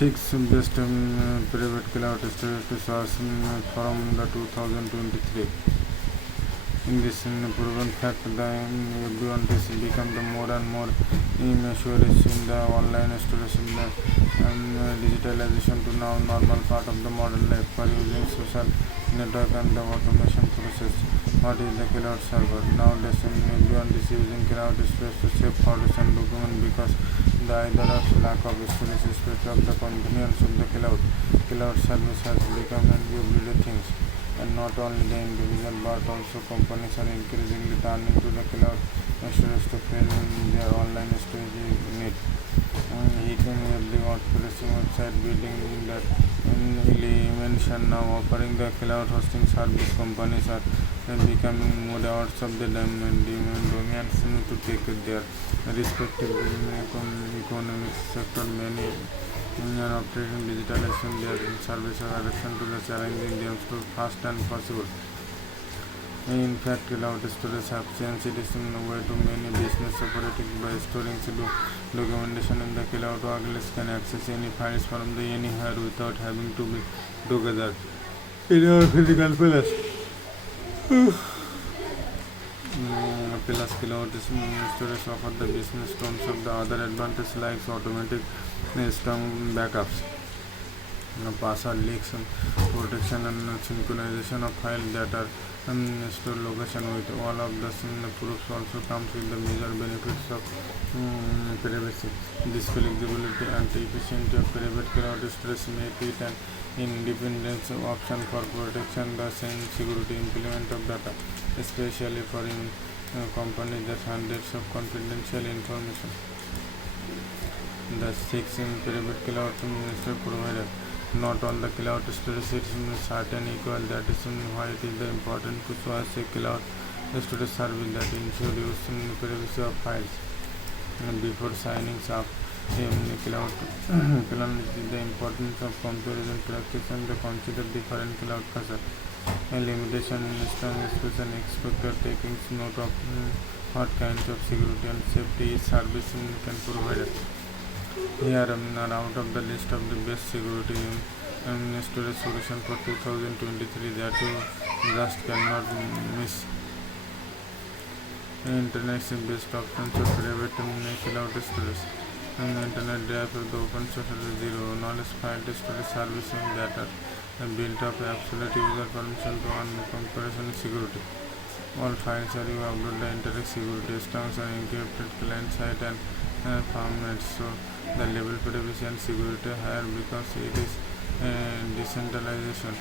Six best private cloud storage to source from the 2023. In this proven fact, everyone has become the more and more storage in the online storage in the digitalization to now normal part of the modern life for using social network and the automation process. What is the cloud server? Nowadays, everyone is using cloud space to save photos and documents because the either of lack of storage space of the convenience of the cloud. Cloud service has become an everyday thing. And not only the individual but also companies are increasingly turning to the cloud storage to fill their online storage need. He can every outsourcing website building that mentioned now offering the cloud hosting service. Companies are becoming more awards of the domains to take their respective economic sector. Many are operating digitalization their services direction to the challenging them to fast and possible. In fact, cloud storage have changed it is in a way to many business operating by storing documentation in the cloud. Workers can access any files from the anywhere without having to be together in our physical place. Plus, cloud storage offer the business terms of the other advantage like automatic strong backups, password leaks, protection and synchronization of files that are stored location with all of the proofs also comes with the major benefits of privacy. This flexibility and efficiency of private cloud storage make it an independent option for protection the security implement of data, especially for companies that hundreds of confidential information. The six private cloud storage provider. Not all the cloud storage is certain equal. That is why it is important to choose a cloud storage service that ensures use privacy of files. Before signing up cloud the importance of comparison practice and the consider different cloud hazard. A limitation in strong space and expected taking note of what kinds of security and safety each service can provide. Here are out of the list of the best security storage solution for 2023 that you just cannot miss. Internet is best option for private cloud storage. Internet drive of the open source zero knowledge file storage service that are built up absolute user permission to comparison security. All files are you upload the internet security strongs are encrypted client side and formats, so the level privacy and security higher because it is decentralization.